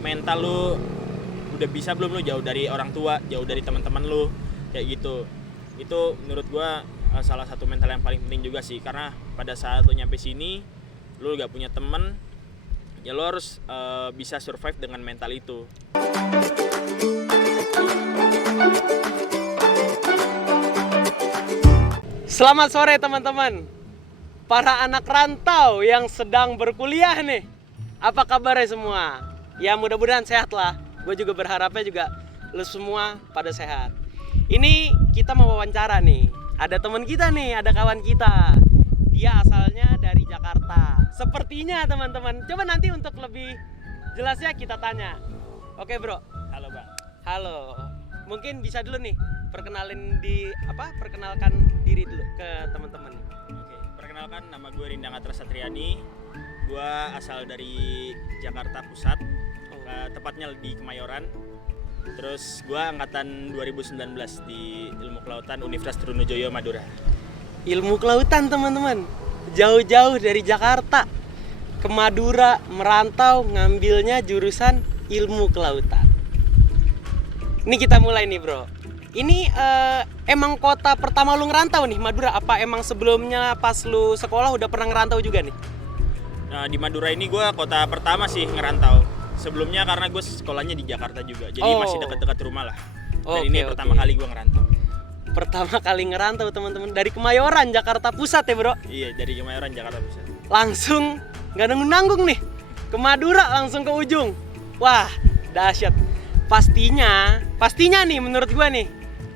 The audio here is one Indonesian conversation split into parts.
Mental lu udah bisa belum, lu jauh dari orang tua, jauh dari teman-teman lu kayak gitu. Itu menurut gua salah satu mental yang paling penting juga sih, karena pada saat lu nyampe sini lu gak punya temen, ya lu harus bisa survive dengan mental itu. Selamat sore teman-teman, para anak rantau yang sedang berkuliah nih. Apa kabarnya semua? Ya mudah-mudahan sehat lah. Gue juga berharapnya juga lu semua pada sehat. Ini kita mau wawancara nih. Ada teman kita nih, ada kawan kita. Dia asalnya dari Jakarta. Sepertinya teman-teman. Coba nanti untuk lebih jelasnya kita tanya. Oke bro. Halo bang. Halo. Mungkin bisa dulu nih perkenalkan diri dulu ke teman-teman. Oke, perkenalkan, nama gue Rindang Atra Satriani. Gue asal dari Jakarta Pusat, tepatnya di Kemayoran. Terus gue angkatan 2019 di Ilmu Kelautan Universitas Trunojoyo Madura. Ilmu kelautan teman-teman, jauh-jauh dari Jakarta ke Madura merantau ngambilnya jurusan ilmu kelautan. Ini kita mulai nih bro. Ini emang kota pertama lu ngerantau nih Madura? Apa emang sebelumnya pas lu sekolah udah pernah ngerantau juga nih? Nah, di Madura ini gue kota pertama sih ngerantau. Sebelumnya karena gue sekolahnya di Jakarta juga, jadi masih dekat-dekat rumah lah. Dan ini pertama kali gue ngerantau. Pertama kali ngerantau teman-teman, dari Kemayoran Jakarta Pusat ya bro? Iya, dari Kemayoran Jakarta Pusat. Langsung nggak nanggung-nanggung nih ke Madura, langsung ke ujung. Wah dahsyat. Pastinya nih menurut gue nih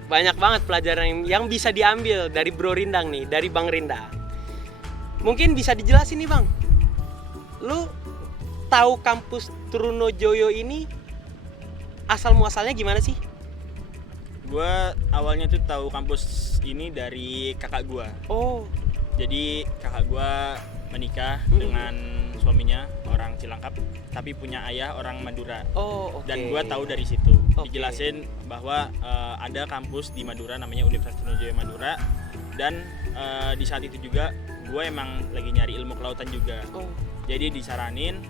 banyak banget pelajaran yang bisa diambil dari Bro Rindang nih, dari Bang Rinda. Mungkin bisa dijelasin nih Bang, lu tahu kampus Trunojoyo ini asal muasalnya gimana sih? Gue awalnya tuh tahu kampus ini dari kakak gue. Oh. Jadi kakak gue menikah dengan suaminya orang Cilangkap, tapi punya ayah orang Madura. Oh, oke. Dan gue tahu dari situ. Dijelasin bahwa ada kampus di Madura namanya Universitas Trunojoyo Madura. Dan di saat itu juga gue emang lagi nyari ilmu kelautan juga. Jadi disaranin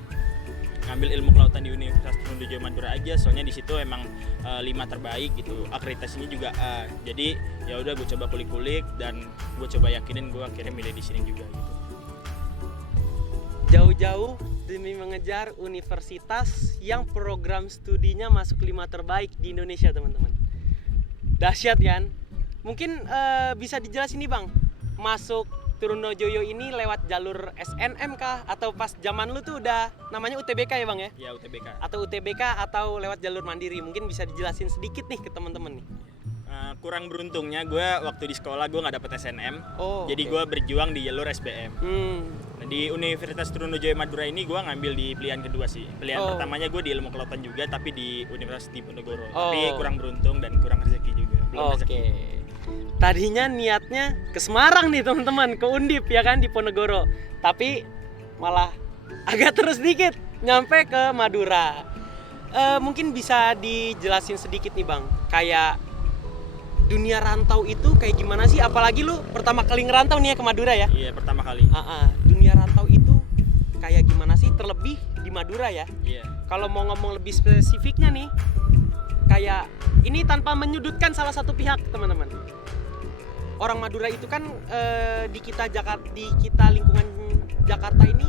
ngambil ilmu kelautan di Universitas Trunojoyo Madura aja, soalnya di situ emang 5 terbaik gitu, akreditasinya juga A. Jadi ya udah gue coba kulik-kulik dan gue coba yakinin gue akhirnya milih di sini juga gitu. Jauh-jauh demi mengejar universitas yang program studinya masuk 5 terbaik di Indonesia teman-teman. Dahsyat kan? Mungkin bisa dijelasin nih Bang, masuk Trunojoyo ini lewat jalur SNM kah? Atau pas zaman lu tuh udah namanya UTBK ya Bang ya? Ya UTBK. Atau UTBK atau lewat jalur mandiri? Mungkin bisa dijelasin sedikit nih ke teman-teman nih. Kurang beruntungnya gue waktu di sekolah gue nggak dapet SNM. Jadi gue berjuang di jalur SBM. Nah, di Universitas Trunojoyo Madura ini gue ngambil di pilihan kedua sih. Pilihan pertamanya gue di ilmu kelautan juga, tapi di Universitas Diponegoro. Tapi kurang beruntung dan kurang rezeki juga. Belum rezeki. Tadinya niatnya ke Semarang nih teman-teman, ke Undip ya kan, di Ponegoro. Tapi malah agak terus dikit nyampe ke Madura. Mungkin bisa dijelasin sedikit nih Bang, kayak dunia rantau itu kayak gimana sih? Apalagi lu pertama kali ngerantau nih ya ke Madura ya? Iya, pertama kali. Dunia rantau itu kayak gimana sih? Terlebih di Madura ya? Iya. Kalau mau ngomong lebih spesifiknya nih, kayak ini tanpa menyudutkan salah satu pihak teman-teman. Orang Madura itu kan di kita lingkungan Jakarta ini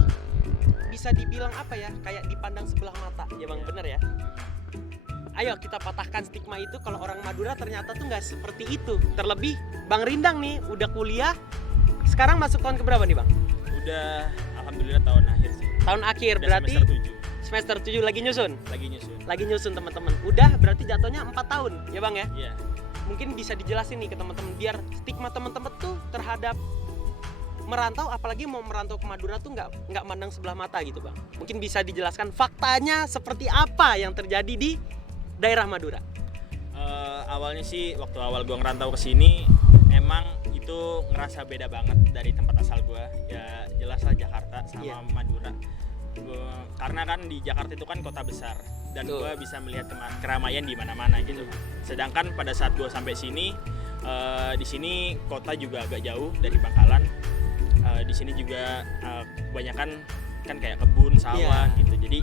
bisa dibilang apa ya? Kayak dipandang sebelah mata, ya Bang, bener ya? Ayo kita patahkan stigma itu, kalau orang Madura ternyata tuh nggak seperti itu. Terlebih Bang Rindang nih udah kuliah, sekarang masuk tahun keberapa nih Bang? Udah alhamdulillah tahun akhir sih. Tahun akhir, udah berarti semester 7. semester 7 lagi nyusun? Lagi nyusun Teman-teman. Udah berarti jatuhnya 4 tahun ya Bang ya? Iya. Mungkin bisa dijelasin nih ke teman-teman biar stigma teman-teman tuh terhadap merantau, apalagi mau merantau ke Madura tuh nggak mandang sebelah mata gitu Bang. Mungkin bisa dijelaskan faktanya seperti apa yang terjadi di daerah Madura. Awalnya sih waktu awal gue ngerantau ke sini emang itu ngerasa beda banget dari tempat asal gue. Ya jelas lah Jakarta sama Madura. Karena kan di Jakarta itu kan kota besar dan gue bisa melihat keramaian di mana-mana gitu. Sedangkan pada saat gue sampai sini, di sini kota juga agak jauh dari Bangkalan. Di sini juga kebanyakan kan kayak kebun, sawah gitu. Jadi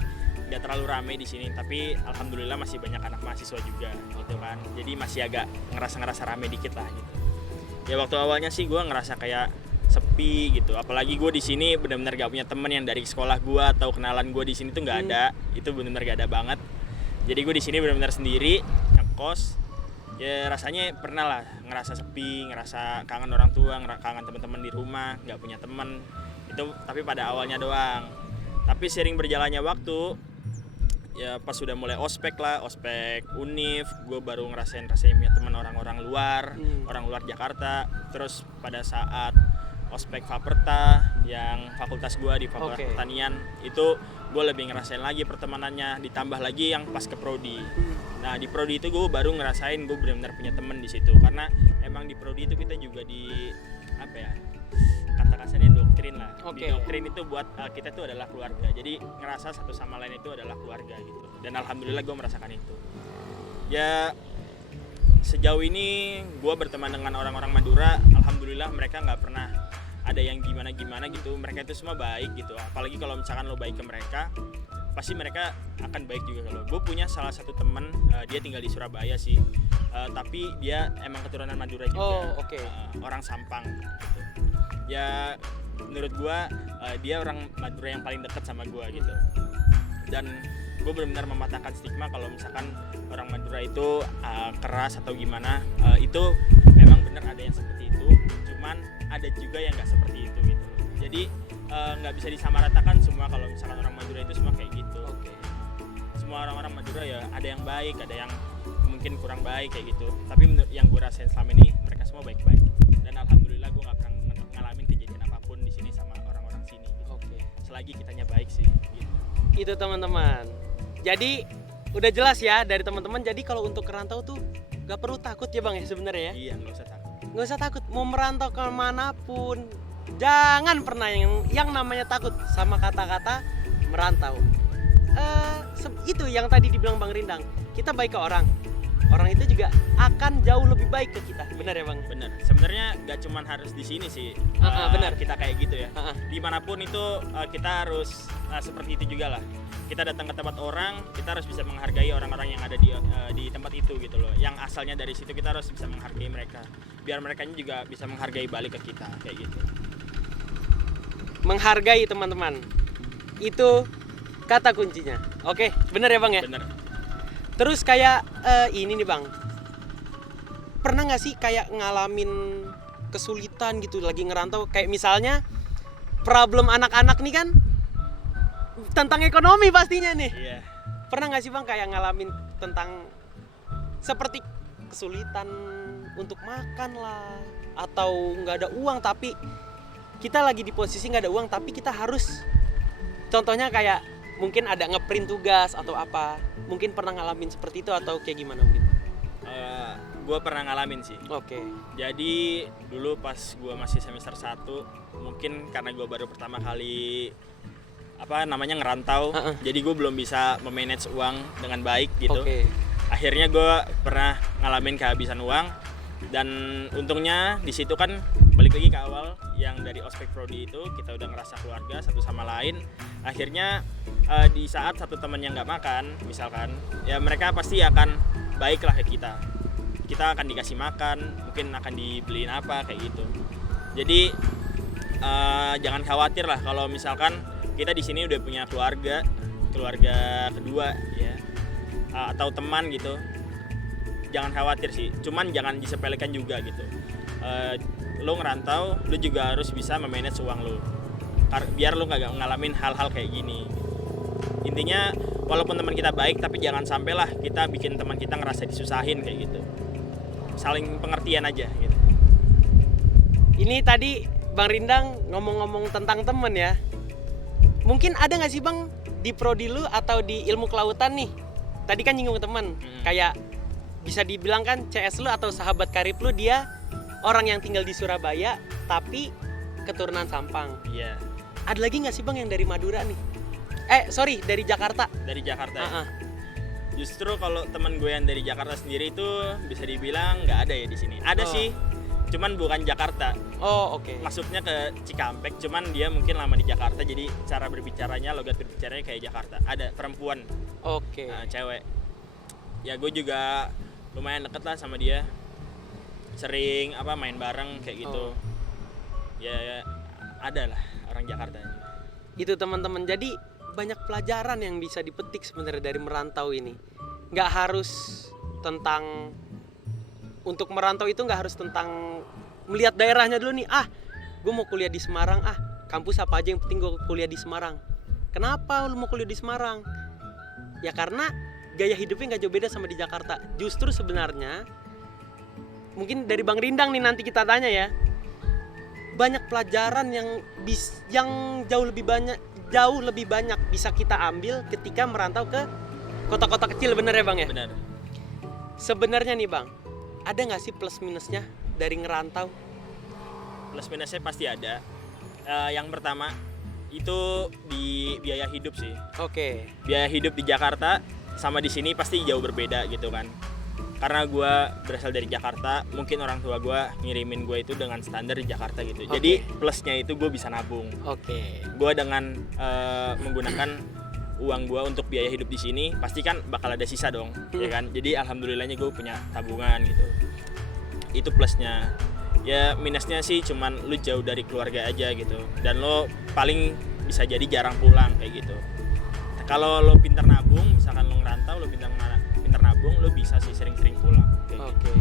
nggak terlalu rame di sini, tapi alhamdulillah masih banyak anak mahasiswa juga gitu kan. Jadi masih agak ngerasa rame dikit lah gitu. Ya waktu awalnya sih gue ngerasa kayak sepi gitu, apalagi gue di sini benar-benar gak punya temen yang dari sekolah gue atau kenalan gue di sini tuh nggak ada, itu benar-benar gak ada banget. Jadi gue di sini benar-benar sendiri ngekos. Ya rasanya pernah lah ngerasa sepi, ngerasa kangen orang tua, kangen teman-teman di rumah, nggak punya teman itu, tapi pada awalnya doang. Tapi sering berjalannya waktu, ya pas sudah mulai ospek univ, gue baru ngerasain punya teman orang-orang luar, orang luar Jakarta. Terus pada saat ospek Faperta yang fakultas gue di Fakultas Pertanian, itu gue lebih ngerasain lagi pertemanannya, ditambah lagi yang pas ke prodi. Nah di prodi itu gue baru ngerasain gue benar-benar punya temen di situ, karena emang di prodi itu kita juga di apa ya, kata kasarnya doktrin lah. Di doktrin itu buat kita itu adalah keluarga, jadi ngerasa satu sama lain itu adalah keluarga gitu. Dan alhamdulillah gue merasakan itu. Ya sejauh ini gue berteman dengan orang-orang Madura, alhamdulillah mereka nggak pernah ada yang gimana-gimana gitu. Mereka itu semua baik gitu, apalagi kalau misalkan lo baik ke mereka, pasti mereka akan baik juga ke lo. Gue punya salah satu temen, dia tinggal di Surabaya sih, tapi dia emang keturunan Madura juga. Orang Sampang gitu. Ya menurut gue dia orang Madura yang paling dekat sama gue gitu. Dan gue benar-benar mematahkan stigma kalau misalkan orang Madura itu keras atau gimana. Itu memang benar ada yang seperti itu, cuman ada juga yang nggak seperti itu gitu. Jadi nggak bisa disamaratakan semua kalau misalkan orang Madura itu semua kayak gitu. Semua orang-orang Madura ya ada yang baik, ada yang mungkin kurang baik kayak gitu. Tapi yang gue rasain selama ini mereka semua baik-baik. Dan alhamdulillah gue nggak pernah ngalamin kejadian apapun di sini sama orang-orang sini. Gitu. Selagi kitanya baik sih. Gitu. Itu teman-teman. Jadi udah jelas ya dari teman-teman. Jadi kalau untuk kerantau tuh nggak perlu takut ya bang ya sebenarnya ya. Iya, nggak usah takut. Nggak usah takut, mau merantau kemanapun jangan pernah yang namanya takut sama kata-kata merantau. Itu yang tadi dibilang Bang Rindang, kita baik ke orang itu juga akan jauh lebih baik ke kita. Benar ya bang? Benar. Sebenarnya nggak cuma harus di sini sih. Benar. Kita kayak gitu ya. Dimanapun itu kita harus seperti itu juga lah. Kita datang ke tempat orang, kita harus bisa menghargai orang-orang yang ada di tempat itu gitu loh. Yang asalnya dari situ, kita harus bisa menghargai mereka, biar mereka juga bisa menghargai balik ke kita kayak gitu. Menghargai teman-teman, itu kata kuncinya. Oke, bener ya bang ya? Bener. Terus kayak ini nih bang, pernah nggak sih kayak ngalamin kesulitan gitu lagi ngerantau? Kayak misalnya problem anak-anak nih kan tentang ekonomi pastinya nih. Iya. Pernah nggak sih bang kayak ngalamin tentang seperti kesulitan untuk makan lah, atau nggak ada uang tapi kita lagi di posisi nggak ada uang tapi kita harus, contohnya kayak mungkin ada ngeprint tugas atau apa, mungkin pernah ngalamin seperti itu atau kayak gimana mungkin? Gue pernah ngalamin sih. Jadi dulu pas gue masih semester 1, mungkin karena gue baru pertama kali ngerantau, jadi gue belum bisa memanage uang dengan baik gitu. Akhirnya gue pernah ngalamin kehabisan uang, dan untungnya di situ kan balik lagi ke awal yang dari ospek prodi itu kita udah ngerasa keluarga satu sama lain. Akhirnya di saat satu teman yang nggak makan misalkan, ya mereka pasti akan baik lah ke kita. Kita akan dikasih makan, mungkin akan dibeliin apa kayak gitu. Jadi jangan khawatir lah kalau misalkan kita di sini udah punya keluarga kedua ya, atau teman gitu. Jangan khawatir sih, cuman jangan disepelekan juga gitu. Lo ngerantau, lo juga harus bisa memanage uang lo, biar lo nggak ngalamin hal-hal kayak gini. Intinya walaupun teman kita baik, tapi jangan sampailah kita bikin teman kita ngerasa disusahin kayak gitu. Saling pengertian aja gitu. Ini tadi Bang Rindang ngomong-ngomong tentang temen ya. Mungkin ada nggak sih bang di prodi lu atau di ilmu kelautan nih? Tadi kan nyinggung teman, kayak bisa dibilang kan CS lu atau sahabat karib lu dia orang yang tinggal di Surabaya tapi keturunan Sampang. Iya. Ada lagi nggak sih bang yang dari Madura nih? Dari Jakarta. Dari Jakarta. Ya? Justru kalau teman gue yang dari Jakarta sendiri itu bisa dibilang nggak ada ya di sini. Ada sih, cuman bukan Jakarta. Oh, oke. Masuknya ke Cikampek, cuman dia mungkin lama di Jakarta, jadi cara berbicaranya, logat berbicaranya kayak Jakarta. Ada perempuan, Oke. cewek. Ya gue juga lumayan deket lah sama dia, sering main bareng kayak gitu. Ya ada lah orang Jakarta. Itu teman-teman, jadi banyak pelajaran yang bisa dipetik sebenarnya dari merantau ini. Nggak harus tentang, untuk merantau itu nggak harus tentang melihat daerahnya dulu nih. Gue mau kuliah di Semarang, kampus apa aja yang penting gue kuliah di Semarang. Kenapa lu mau kuliah di Semarang? Ya karena gaya hidupnya nggak jauh beda sama di Jakarta. Justru sebenarnya mungkin dari Bang Rindang nih nanti kita tanya ya, banyak pelajaran yang jauh lebih banyak bisa kita ambil ketika merantau ke kota-kota kecil, bener ya Bang ya? Benar. Sebenarnya nih Bang, ada nggak sih plus minusnya dari ngerantau? Plus minusnya pasti ada. Yang pertama itu di biaya hidup sih. Oke. Biaya hidup di Jakarta sama di sini pasti jauh berbeda gitu kan. Karena gue berasal dari Jakarta, mungkin orang tua gue ngirimin gue itu dengan standar di Jakarta gitu. Jadi plusnya itu gue bisa nabung. Gue dengan menggunakan uang gue untuk biaya hidup di sini, pasti kan bakal ada sisa dong, ya kan. Jadi alhamdulillahnya gue punya tabungan gitu. Itu plusnya. Ya minusnya sih cuman lu jauh dari keluarga aja gitu, dan lo paling bisa jadi jarang pulang kayak gitu. Kalau lo pintar nabung, misalkan lo ngerantau, lo pintar nabung, lo bisa sih sering-sering pulang. Oke.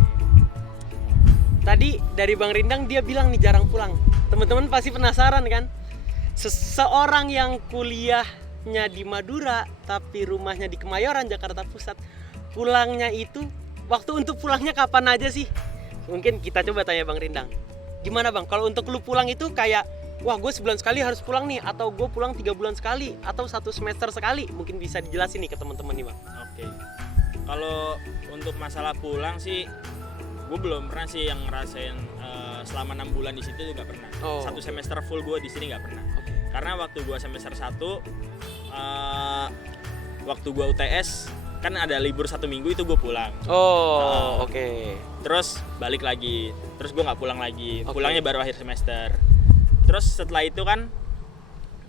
Tadi dari Bang Rindang dia bilang nih jarang pulang. Teman-teman pasti penasaran kan? Seseorang yang kuliahnya di Madura tapi rumahnya di Kemayoran, Jakarta Pusat, pulangnya itu, waktu untuk pulangnya kapan aja sih? Mungkin kita coba tanya Bang Rindang. Gimana Bang, kalau untuk lu pulang itu kayak, wah gue sebulan sekali harus pulang nih, atau gue pulang 3 bulan sekali, atau 1 semester sekali? Mungkin bisa dijelasin nih ke teman-teman nih Bang. Oke. Kalau untuk masalah pulang sih, gue belum pernah sih yang ngerasain selama 6 bulan di situ juga pernah. 1 semester full gue di sini nggak pernah. Karena waktu gue semester 1, waktu gue UTS kan ada libur 1 minggu itu gue pulang. Oke. Terus balik lagi, terus gue nggak pulang lagi. Pulangnya baru akhir semester. Terus setelah itu kan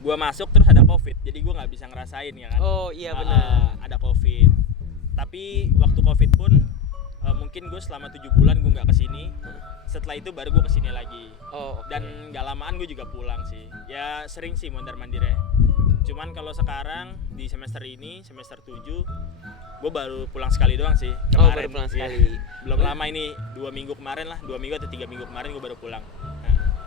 gue masuk terus ada COVID, jadi gue nggak bisa ngerasain ya kan. Iya benar. Ada COVID. Tapi waktu COVID pun mungkin gue selama 7 bulan gue nggak kesini. Setelah itu baru gue kesini lagi. Dan nggak lamaan gue juga pulang sih. Ya sering sih mondar-mandir ya. Cuman kalau sekarang di semester ini, semester 7, gue baru pulang sekali doang sih kemarin. Baru pulang sekali. Belum lama ini, 2 minggu kemarin lah, 2 minggu atau 3 minggu kemarin gue baru pulang.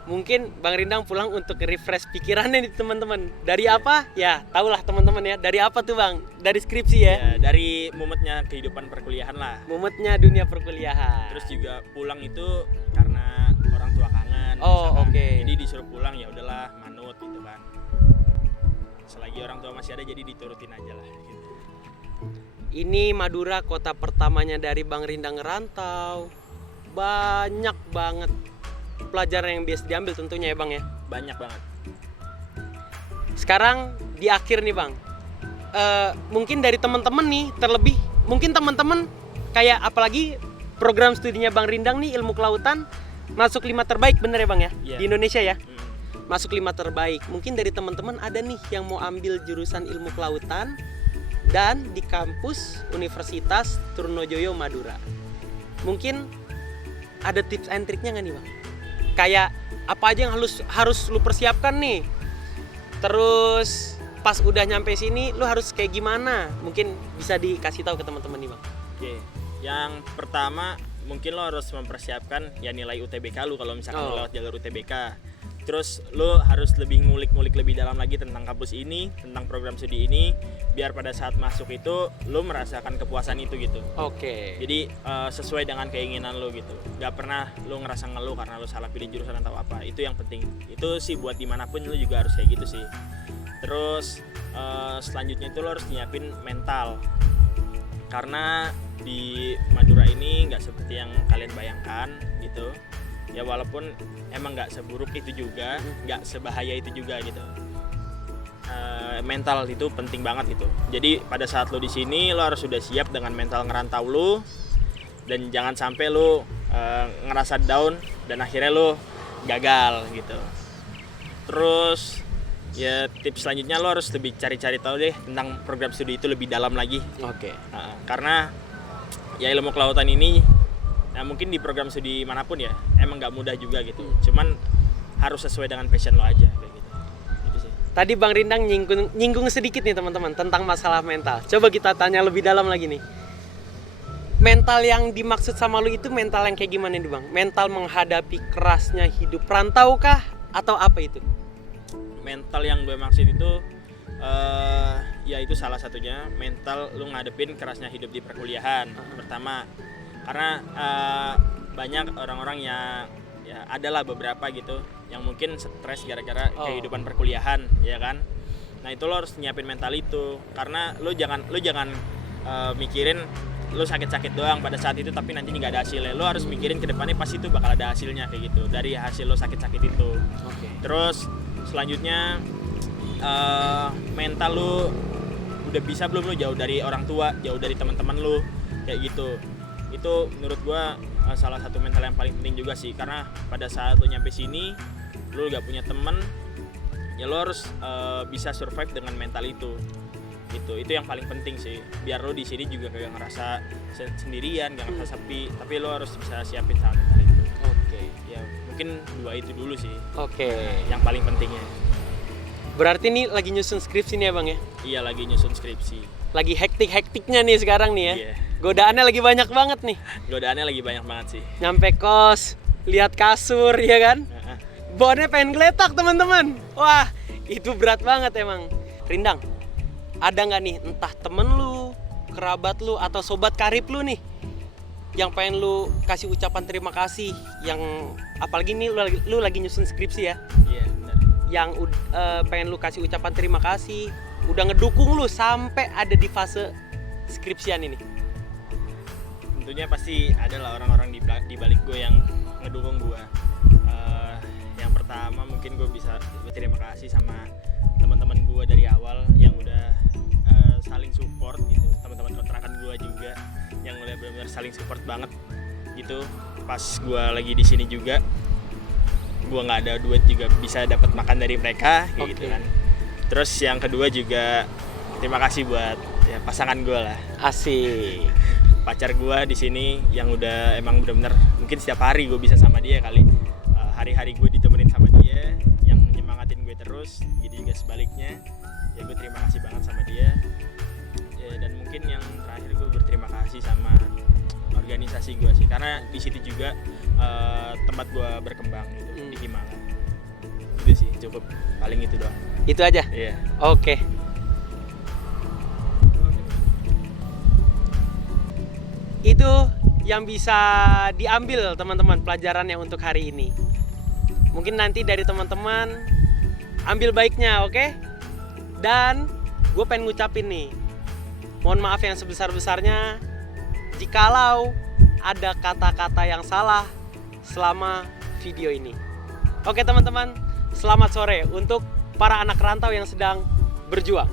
Mungkin Bang Rindang pulang untuk refresh pikirannya nih teman-teman. Dari apa? Ya, tahulah teman-teman ya. Dari apa tuh Bang? Dari skripsi ya? Dari mumetnya kehidupan perkuliahan lah. Mumetnya dunia perkuliahan. Terus juga pulang itu karena orang tua kangen. Jadi disuruh pulang, ya udahlah, manut gitu kan. Selagi orang tua masih ada, jadi diturutin aja lah gitu. Ini Madura, kota pertamanya dari Bang Rindang ngerantau. Banyak banget pelajaran yang biasa diambil tentunya ya Bang ya. Banyak banget. Sekarang di akhir nih Bang, mungkin dari teman-teman nih, terlebih mungkin teman-teman kayak apalagi program studinya Bang Rindang nih, ilmu kelautan, masuk 5 terbaik, bener ya Bang ya? Di Indonesia ya. Masuk 5 terbaik. Mungkin dari teman-teman ada nih yang mau ambil jurusan ilmu kelautan dan di kampus Universitas Trunojoyo Madura. Mungkin ada tips and triknya nggak nih Bang? Kayak apa aja yang harus lu persiapkan nih? Terus pas udah nyampe sini lu harus kayak gimana? Mungkin bisa dikasih tahu ke teman-teman nih Bang. Yang pertama mungkin lo harus mempersiapkan ya nilai UTBK lu kalau misalkan lo lewat jalur UTBK. Terus lo harus lebih ngulik-ngulik lebih dalam lagi tentang kampus ini, tentang program studi ini, biar pada saat masuk itu lo merasakan kepuasan itu gitu. Jadi sesuai dengan keinginan lo gitu. Gak pernah lo ngerasa ngeluh karena lo salah pilih jurusan atau apa. Itu yang penting. Itu sih buat dimanapun lo juga harus kayak gitu sih. Terus selanjutnya itu lo harus nyiapin mental. Karena di Madura ini nggak seperti yang kalian bayangkan gitu. Ya walaupun emang nggak seburuk itu juga, nggak sebahaya itu juga gitu. Mental itu penting banget gitu. Jadi pada saat lo di sini lo harus sudah siap dengan mental ngerantau lo, dan jangan sampai lo ngerasa down dan akhirnya lo gagal gitu. Terus ya tips selanjutnya lo harus lebih cari-cari tahu deh tentang program studi itu lebih dalam lagi. Oke. Karena ya ilmu kelautan ini ya mungkin di program studi manapun ya emang nggak mudah juga gitu. Cuman harus sesuai dengan passion lo aja kayak gitu. Gitu sih. Tadi Bang Rindang nyinggung sedikit nih teman-teman tentang masalah mental. Coba kita tanya lebih dalam lagi nih. Mental yang dimaksud sama lu itu mental yang kayak gimana nih Bang? Mental menghadapi kerasnya hidup rantau kah? Atau apa itu? Mental yang gue maksud itu ya itu salah satunya mental lu ngadepin kerasnya hidup di perkuliahan. Pertama, karena banyak orang-orang yang ya adalah beberapa gitu yang mungkin stres gara-gara kehidupan perkuliahan, ya kan? Nah, itu lo harus nyiapin mental itu karena lo jangan mikirin lo sakit-sakit doang pada saat itu tapi nanti nggak ada hasilnya. Lo harus mikirin ke depannya pasti itu bakal ada hasilnya kayak gitu dari hasil lo sakit-sakit itu. Terus selanjutnya mental lo udah bisa belum lo jauh dari orang tua, jauh dari teman-teman lo kayak gitu. Itu menurut gua salah satu mental yang paling penting juga sih, karena pada saat lo nyampe sini lo gak punya teman, ya lo harus bisa survive dengan mental itu. Itu yang paling penting sih, biar lo di sini juga gak ngerasa sendirian, gak ngerasa sepi, tapi lo harus bisa siapin sama mental itu. Ya mungkin dua itu dulu sih. Yang paling pentingnya. Berarti nih lagi nyusun skripsi nih ya Bang ya? Iya, lagi nyusun skripsi. Lagi hektik-hektiknya nih sekarang nih ya? Iya. Godaannya lagi banyak banget nih. Godaannya lagi banyak banget sih. Nyampe kos, lihat kasur ya kan? Bawaannya pengen geletak teman-teman. Wah, itu berat banget emang. Rindang, ada nggak nih entah temen lu, kerabat lu, atau sobat karib lu nih yang pengen lu kasih ucapan terima kasih, yang apalagi nih lu lagi nyusun skripsi ya? Iya, benar. Yang pengen lu kasih ucapan terima kasih, udah ngedukung lu sampai ada di fase skripsian ini. Tentunya pasti ada lah orang-orang di balik gue yang ngedukung gue. Yang pertama mungkin gue terima kasih sama teman-teman gue dari awal yang udah saling support gitu, teman-teman kontrakan gue juga yang udah benar-benar saling support banget gitu. Pas gue lagi di sini juga gue nggak ada duit juga bisa dapat makan dari mereka kayak gitu kan. Terus yang kedua juga terima kasih buat ya pasangan gue lah. Asik. Pacar gue di sini yang udah emang benar-benar mungkin setiap hari gue bisa sama dia kali. Hari-hari gue ditemenin sama dia yang nyemangatin gue terus, jadi juga sebaliknya ya gue terima kasih banget sama dia ya. Dan mungkin yang terakhir gue berterima kasih sama organisasi gue sih, karena di situ juga tempat gue berkembang gitu di Himala. Itu sih cukup, paling itu doang. Itu aja? Iya. Oke. Itu yang bisa diambil teman-teman pelajarannya untuk hari ini. Mungkin nanti dari teman-teman ambil baiknya, oke? Dan gue pengen ngucapin nih, mohon maaf yang sebesar-besarnya jikalau ada kata-kata yang salah selama video ini. Oke teman-teman, selamat sore untuk para anak rantau yang sedang berjuang.